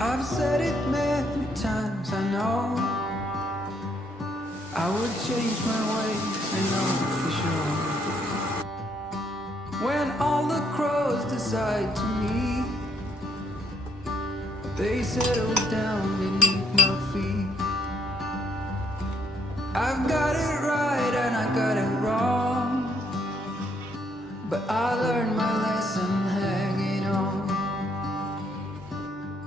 I've said it many times, I know I would change my ways, I know for sure. When all the crows decide to meet, they settle down beneath my feet. I've got it right and I got it wrong, but I learned my lesson hanging on.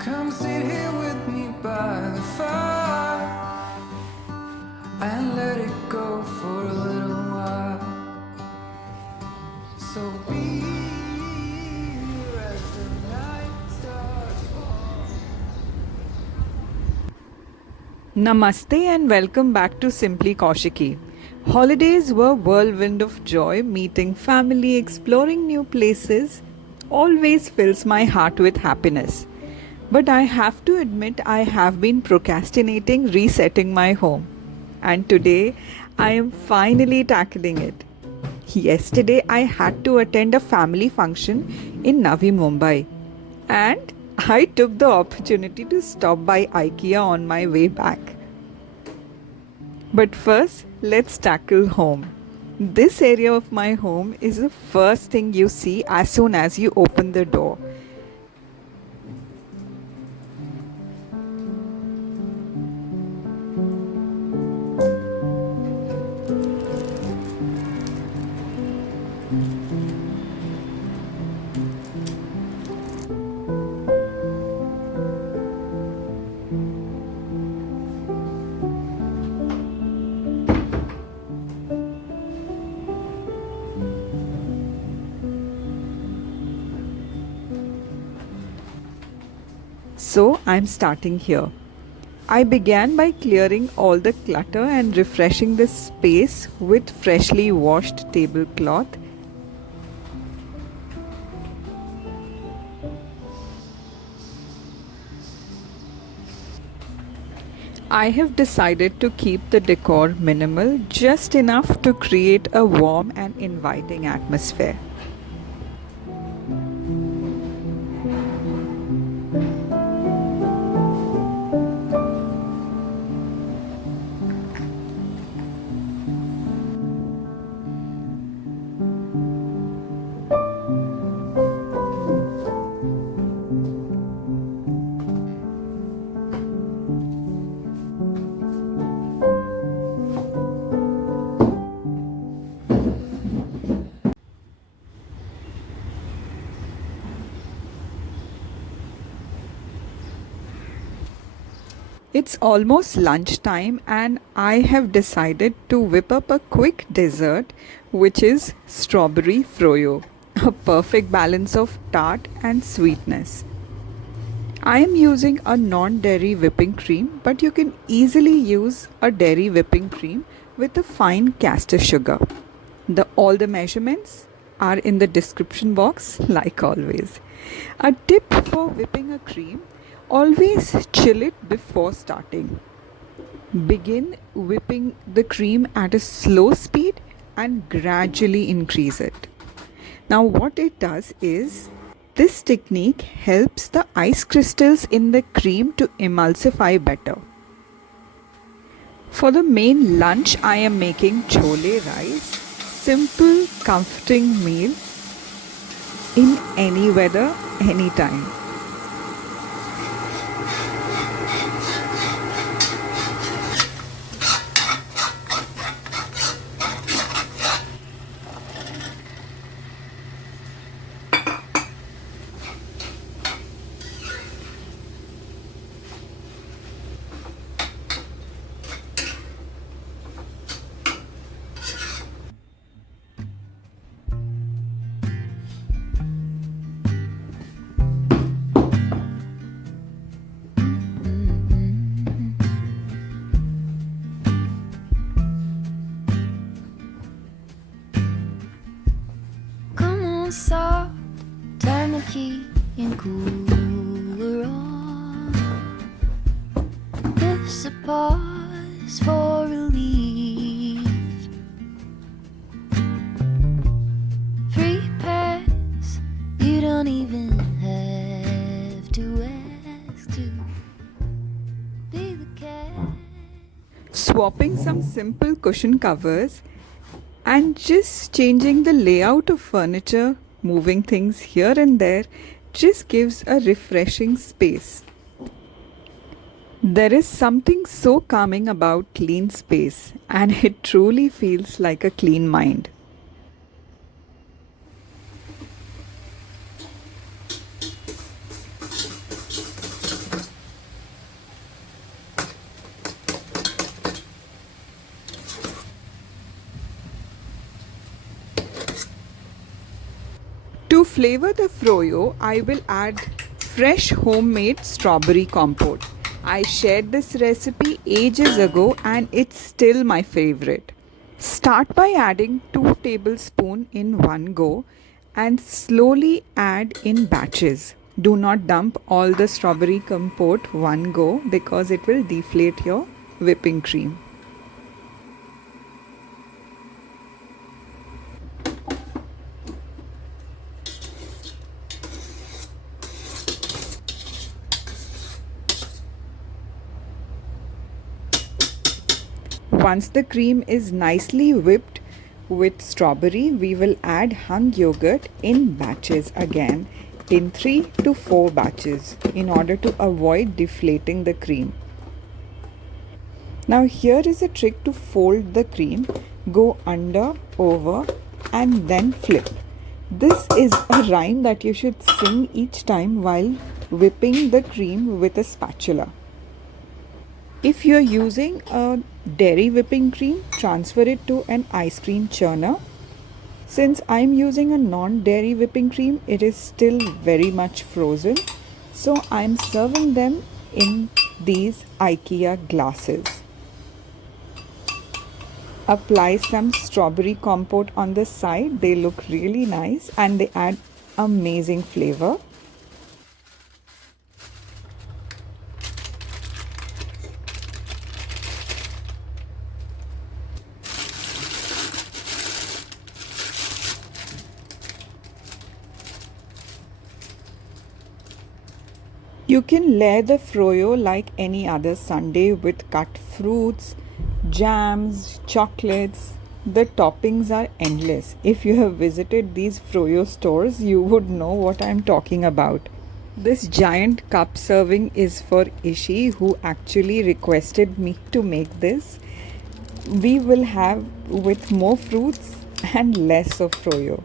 Come sit here with me by the fire and let it go for a little while. So be here as the night starts falling. Namaste and welcome back to Simply Kaushiki. Holidays were whirlwind of joy, meeting family, exploring new places, always fills my heart with happiness. But I have to admit I have been procrastinating resetting my home. And today I am finally tackling it. Yesterday I had to attend a family function in Navi Mumbai. And I took the opportunity to stop by IKEA on my way back. But first, let's tackle home. This area of my home is the first thing you see as soon as you open the door. So I'm starting here. I began by clearing all the clutter and refreshing the space with freshly washed tablecloth. I have decided to keep the decor minimal, just enough to create a warm and inviting atmosphere. It's almost lunchtime and I have decided to whip up a quick dessert, which is strawberry FroYo, a perfect balance of tart and sweetness. I am using a non-dairy whipping cream, but you can easily use a dairy whipping cream with a fine caster sugar. All the measurements are in the description box, like always. A tip for whipping a cream: always chill it before starting. Begin whipping the cream at a slow speed and gradually increase it. Now what it does is, this technique helps the ice crystals in the cream to emulsify better. For the main lunch, I am making chole rice, simple, comforting meal in any weather, anytime. Soft, turn the key and cooler on. This a pause for relief. Free pass, you don't even have to ask to Swapping some simple cushion covers and just changing the layout of furniture, moving things here and there, just gives a refreshing space. There is something so calming about clean space, and it truly feels like a clean mind. To flavor the FroYo, I will add fresh homemade strawberry compote. I shared this recipe ages ago and it's still my favorite. Start by adding 2 tablespoons in one go and slowly add in batches. Do not dump all the strawberry compote one go because it will deflate your whipping cream. Once the cream is nicely whipped with strawberry, we will add hung yogurt in batches again, in 3 to 4 batches, in order to avoid deflating the cream. Now here is a trick to fold the cream. Go under, over and then flip. This is a rhyme that you should sing each time while whipping the cream with a spatula. If you are using a dairy whipping cream, transfer it to an ice cream churner. Since I am using a non-dairy whipping cream, it is still very much frozen. So I am serving them in these IKEA glasses. Apply some strawberry compote on the side. They look really nice and they add amazing flavor. You can layer the FroYo like any other sundae with cut fruits, jams, chocolates. The toppings are endless. If you have visited these FroYo stores, you would know what I am talking about. This giant cup serving is for Ishi, who actually requested me to make this. We will have with more fruits and less of FroYo.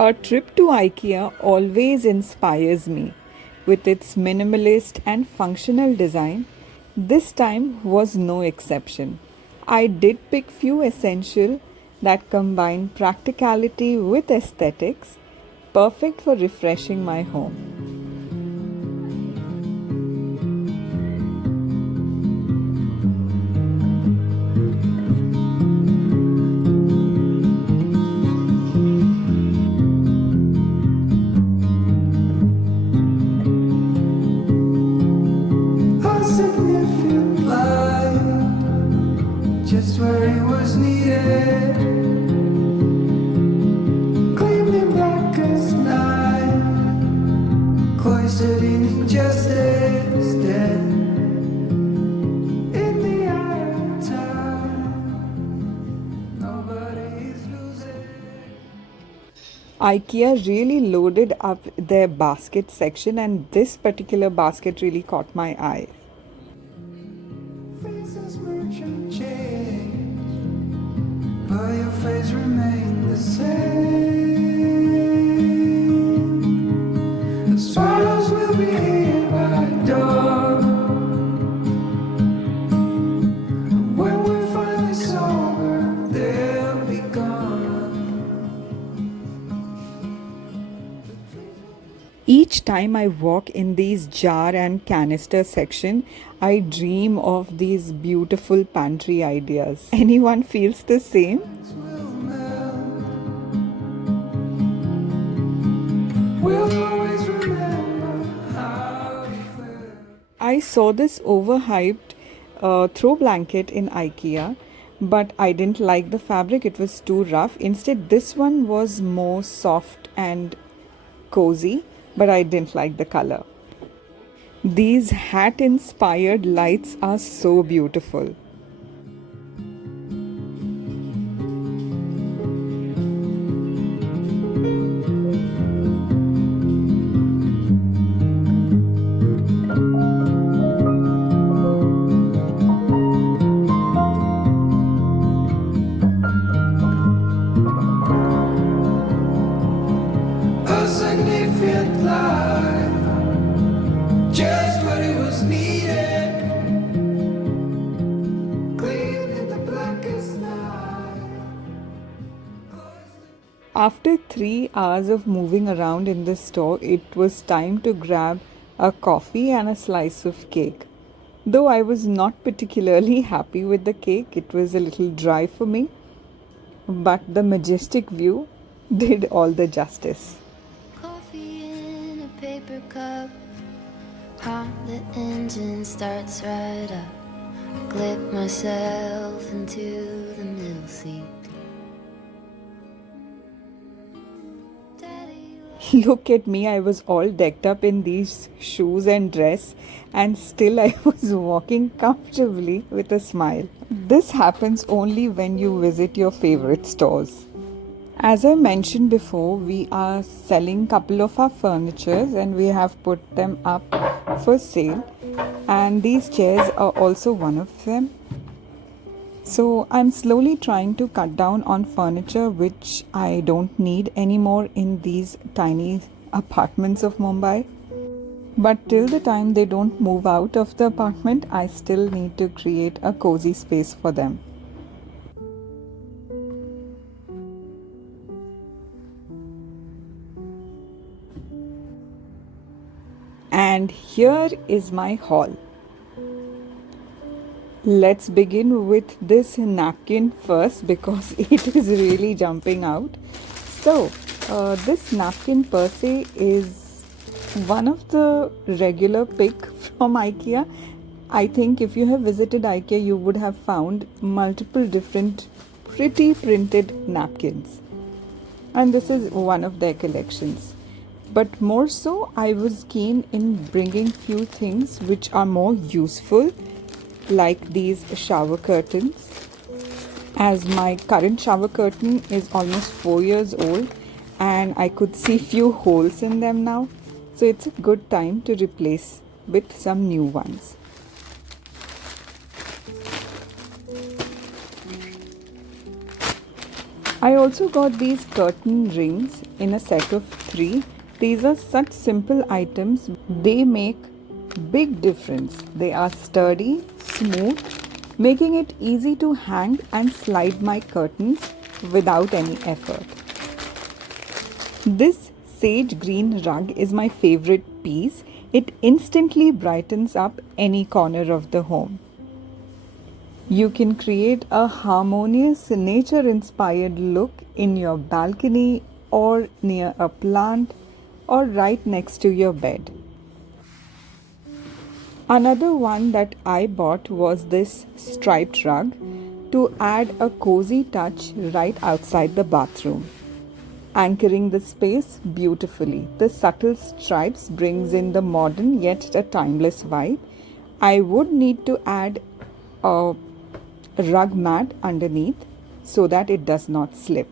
A trip to IKEA always inspires me. With its minimalist and functional design, this time was no exception. I did pick few essentials that combine practicality with aesthetics, perfect for refreshing my home. Just where it was needed, gleaming black as night, cloistered in injustice, dead in the eye of time. Nobody is losing. IKEA really loaded up their basket section, and this particular basket really caught my eye. Faces merchant change, but your face remained the same. The swallows will be here by dawn. When we're finally sober, they'll be gone. time I walk in these jar and canister section, I dream of these beautiful pantry ideas. Anyone feels the same? will melt. We'll always remember how we felt. I saw this overhyped throw blanket in IKEA, but I didn't like the fabric, it was too rough. Instead, this one was more soft and cozy, but I didn't like the color. These hat inspired lights are so beautiful. A significant life, just what it was needed. Clean in the blackest night. After 3 hours of moving around in the store, it was time to grab a coffee and a slice of cake. Though I was not particularly happy with the cake, it was a little dry for me, but the majestic view did all the justice. Coffee in a paper cup. The engine starts right up. Clip myself into the middle seat. Daddy, Look at me, I was all decked up in these shoes and dress, and still I was walking comfortably with a smile. This happens only when you visit your favorite stores. As I mentioned before, we are selling couple of our furnitures and we have put them up for sale, and these chairs are also one of them. So I'm slowly trying to cut down on furniture which I don't need anymore in these tiny apartments of Mumbai. But till the time they don't move out of the apartment, I still need to create a cozy space for them. And here is my haul. Let's begin with this napkin first because it is really jumping out. So, this napkin per se is one of the regular pick from IKEA. I think if you have visited IKEA, you would have found multiple different pretty printed napkins. And this is one of their collections. But more so, I was keen in bringing few things which are more useful, like these shower curtains. As my current shower curtain is almost 4 years old and I could see few holes in them now, so it's a good time to replace with some new ones. I also got these curtain rings in a set of 3. These are such simple items, they make big difference. They are sturdy, smooth, making it easy to hang and slide my curtains without any effort. This sage green rug is my favorite piece. It instantly brightens up any corner of the home. You can create a harmonious nature-inspired look in your balcony or near a plant or right next to your bed. Another one that I bought was this striped rug to add a cozy touch right outside the bathroom, anchoring the space beautifully. The subtle stripes brings in the modern yet a timeless vibe. I would need to add a rug mat underneath so that it does not slip.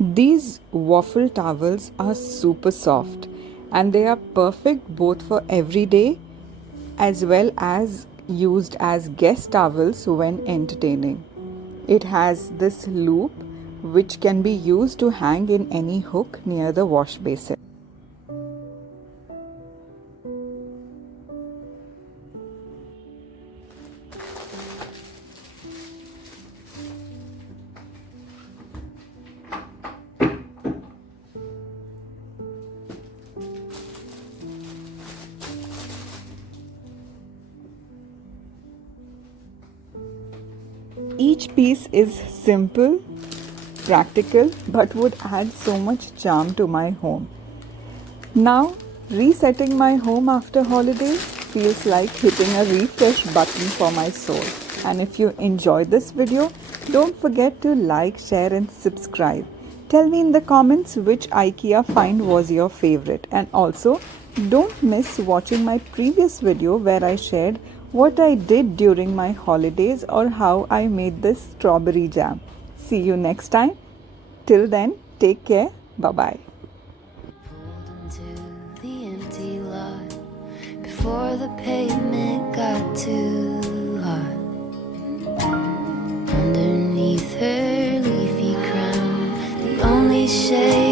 These waffle towels are super soft and they are perfect both for everyday as well as used as guest towels when entertaining. It has this loop which can be used to hang in any hook near the wash basin. Each piece is simple, practical, but would add so much charm to my home. Now, resetting my home after holidays feels like hitting a refresh button for my soul. And if you enjoyed this video, don't forget to like, share and subscribe. Tell me in the comments which IKEA find was your favorite, and also don't miss watching my previous video where I shared what I did during my holidays or how I made this strawberry jam. See you next time. Till then, take care. Bye-bye. Pulled into the empty lot before the pavement got too hot. Underneath her leafy crown, the only shade